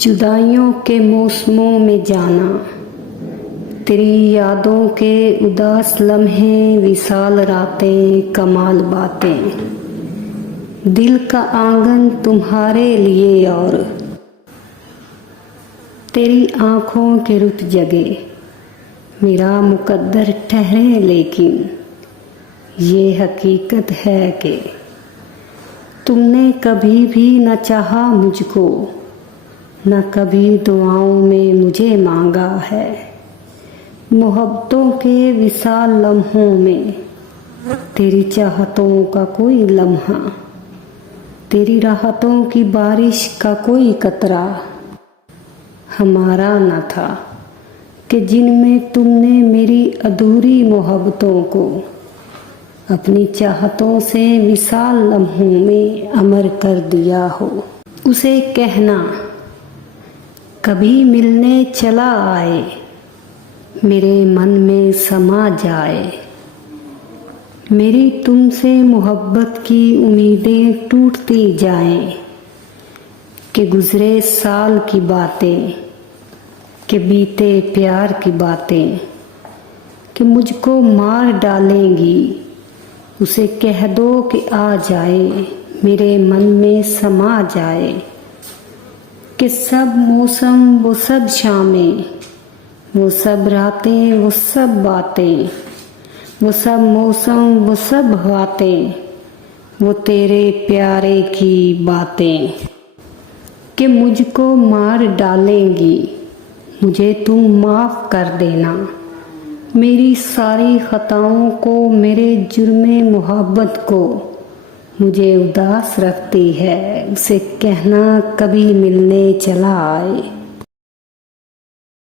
जुदाइयों के मौसमों में जाना, तेरी यादों के उदास लम्हे, विशाल रातें, कमाल बातें, दिल का आंगन तुम्हारे लिए और तेरी आँखों के रुत जगे, मेरा मुकद्दर ठहरे। लेकिन ये हकीकत है कि तुमने कभी भी न चाहा मुझको, न कभी दुआओं में मुझे मांगा है। मोहब्बतों के विशाल लम्हों में तेरी चाहतों का कोई लम्हा, तेरी राहतों की बारिश का कोई कतरा हमारा न था कि जिनमें तुमने मेरी अधूरी मोहब्बतों को अपनी चाहतों से विशाल लम्हों में अमर कर दिया हो। उसे कहना कभी मिलने चला आए, मेरे मन में समा जाए, मेरी तुमसे मोहब्बत की उम्मीदें टूटती जाएं, कि गुजरे साल की बातें, कि बीते प्यार की बातें, कि मुझको मार डालेंगी। उसे कह दो कि आ जाए, मेरे मन में समा जाए, कि सब मौसम वो सब शामें, वो सब रातें वो सब बातें, वो सब मौसम वो सब बातें, वो तेरे प्यारे की बातें, कि मुझको मार डालेंगी। मुझे तुम माफ़ कर देना, मेरी सारी खताओं को, मेरे जुर्मे मोहब्बत को मुझे उदास रखती है। उसे कहना कभी मिलने चला आए।